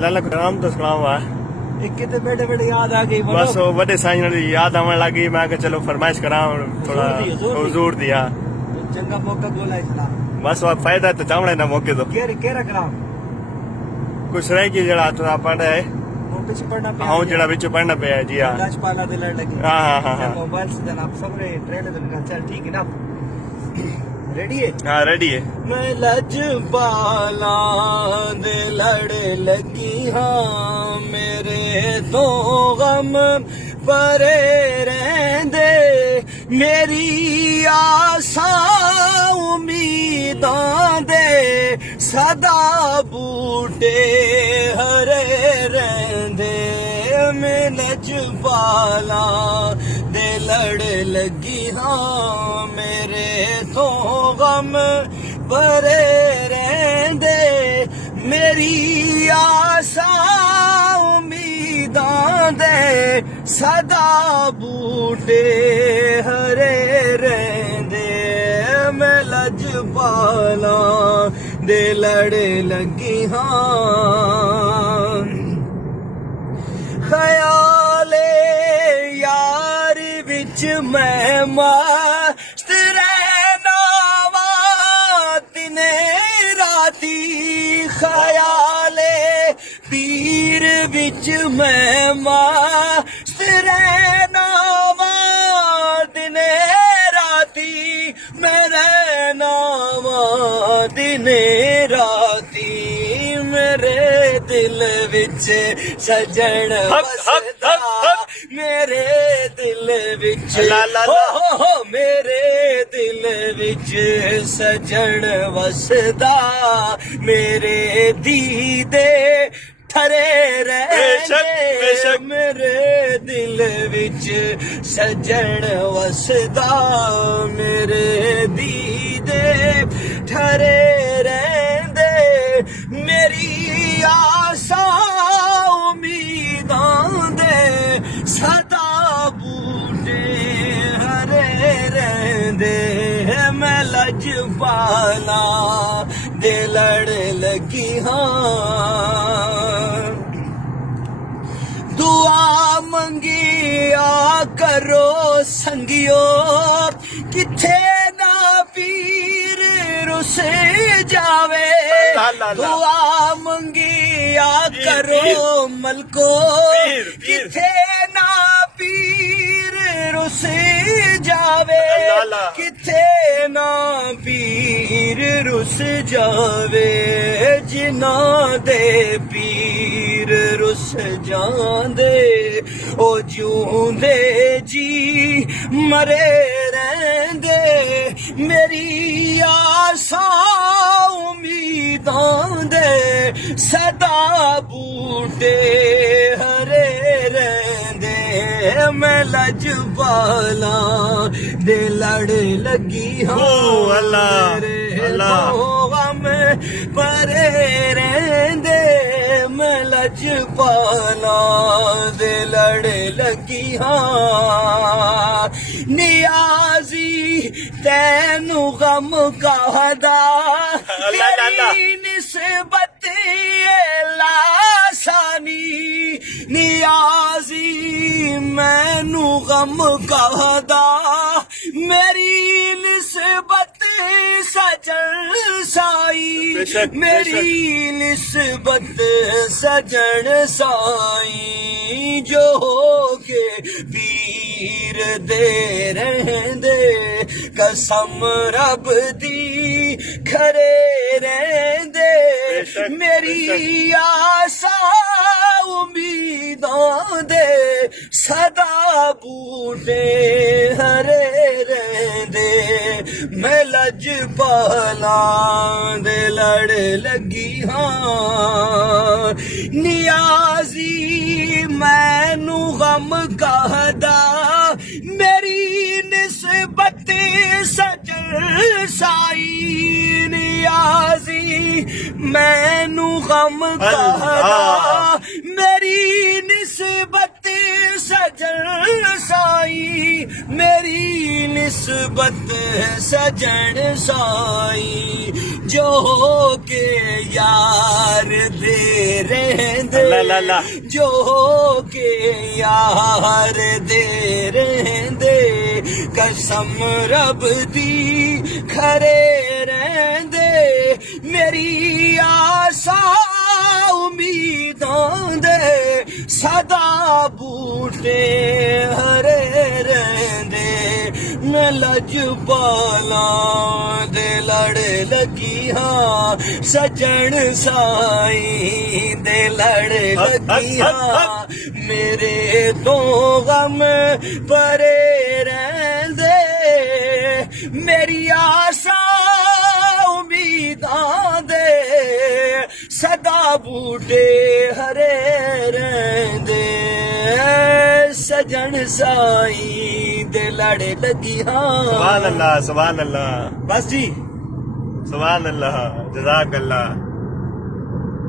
लाला को नाम तो सलाम है। कितने बैठे बैठे याद आ गई बस वो बड़े साईं की याद आवन लगी, मैं कहा चलो फरमाइश करा थोड़ा हुजूर दिया। चंगा मौका बोला इसला बस वो फायदा तो चावड़ा ना मौके तो केरा कराम कुछ रह की जड़ा तो पढ़ा है पिछ पढ़ना पे हाँ जड़ा बिच पढ़ना पे है जी। हाँ राजपाला दे लड़ लगी। हाँ मोबाइल से जनाब सब रे ट्रेन तो चल ठीक है ना। रेडी है? हाँ रेडी है। मैं लजपाला दे लड़ लगी हाँ मेरे तो गम परे रहंदे मेरी आसा उम्मीदां दे सदा बूटे हरे रहंदे मैं लजपाला दे लड़ लगी हाँ मेरे तो गम परे रहंदे मेरी आसा उम्मीदां दे सदा बूटे हरे रहंदे मैं लजपाला दे लड़ लगी हाँ ख्याले यार विच मैं मस्त रहना वा दिने राती ख्याले पीर विच मैं मस्त रहना वा दिने राती मैं रहना वा दिने राती मेरे दिल विच सजन वसदा मेरे दिल विच हो मेरे दिल विच सजन वसदा मेरे दीदे ठरे रहे मेरे दिल विच सजन वसदा मेरे दीदे ठरे रहंदे मेरी आसा उम्मीदां दे सदा बूटे हरे रहंदे मैं लजपाला दे लड़ लगी हाँ दुआ मंगिया करो संगियो किथे ना पीर रुस जावे दुआ मंगिया करो मलको किथे ना पीर रुस जावे किथे ना पीर रुस जावे जिना दे पीर रुस जांदे ओ जूंदे जी मरे रहंदे मेरी आसा उम्मीदां दे सदा बूटे हरे रहंदे मैं लजपाला दे लड़ लगी हाँ अल्लाह में परे रहंदे मैं लजपाला दे लड़ लगी हाँ नियाजी तैनू गम कहदा तेरी निस्बत लासानी नियाजी मैनू गम कहदा मेरी निस्बत सजन साई मेरी निस्बत सजन साई जो के पीर दे रहंदे कसम रब दी खरे रहंदे मेरी आसा उम्मीदां दे सदा बूटे हरे रहंदे मैं लजपाला दे लड़ लगी हाँ नियाजी मैनू गम कहदा मेरी निस्बत सजन साई नियाजी मैनू गम कहदा मेरी निस्बत सजन साई मेरी निस्बत सजन साई जो के यार दे रहंदे ला ला ला जो के यार दे रहंदे कसम रब दी खरे रहंदे मेरी आसा उम्मीदां दे सदा बूटे हरे रहंदे मैं लजपाला दे लड़ लगी हाँ सजन साई दे लड़ लगी हाँ मेरे तो गम परे रहंदे मेरी आशा उम्मीदां दे सदा बूटे हरे रहंदे सजन साई दे लड़ लगी हाँ सुभान अल्लाह सुभान अल्लाह बस जी सुभान अल्लाह जज़ाक अल्लाह